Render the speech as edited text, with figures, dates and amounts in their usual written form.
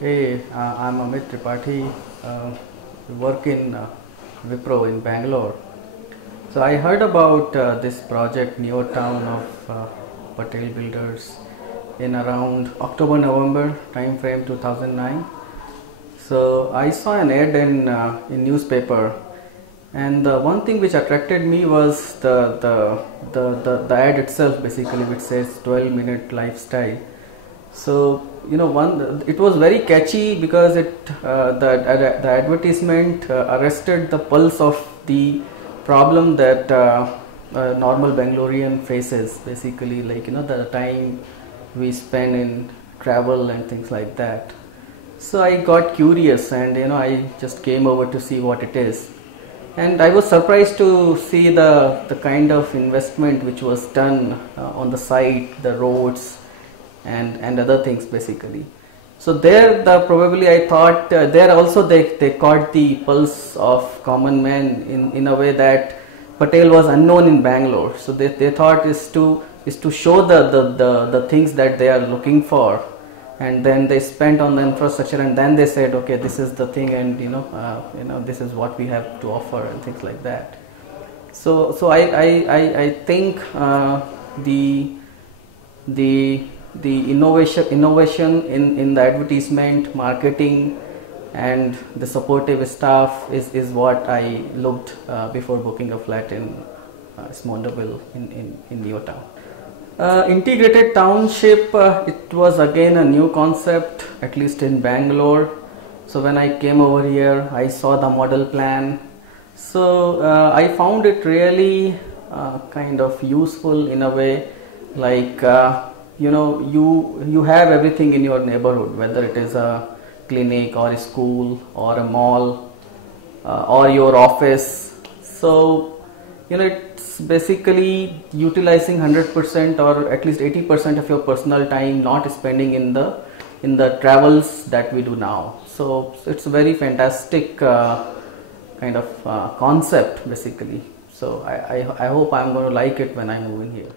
Hey, I'm Amit Tripathi. Work in Wipro in Bangalore. So I heard about this project Neotown of Patel Builders in around October-November time frame 2009. So I saw an ad in newspaper, and the one thing which attracted me was the ad itself, basically, which says 12-minute lifestyle. So it was very catchy because the advertisement arrested the pulse of the problem that normal Bangalorean faces, basically, like the time we spend in travel and things like that. So I got curious, and I just came over to see what it is, and I was surprised to see the kind of investment which was done on the site, the roads, and other things, basically. So there, probably I thought there also they caught the pulse of common man in a way that Patel was unknown in Bangalore. So they thought is to show the things that they are looking for, and then they spent on the infrastructure, and then they said, okay, this is the thing, and this is what we have to offer, and things like that. So I think the innovation in the advertisement, marketing, and the supportive staff is what I looked before booking a flat in Smondaville in Neotown. Integrated township, it was again a new concept, at least in Bangalore. So when I came over here, I saw the model plan. So I found it really kind of useful in a way, like you have everything in your neighborhood, whether it is a clinic or a school or a mall or your office. So it's basically utilizing 100% or at least 80% of your personal time, not spending in the travels that we do now. So it's a very fantastic kind of concept, basically. So I hope I'm going to like it when I move in here.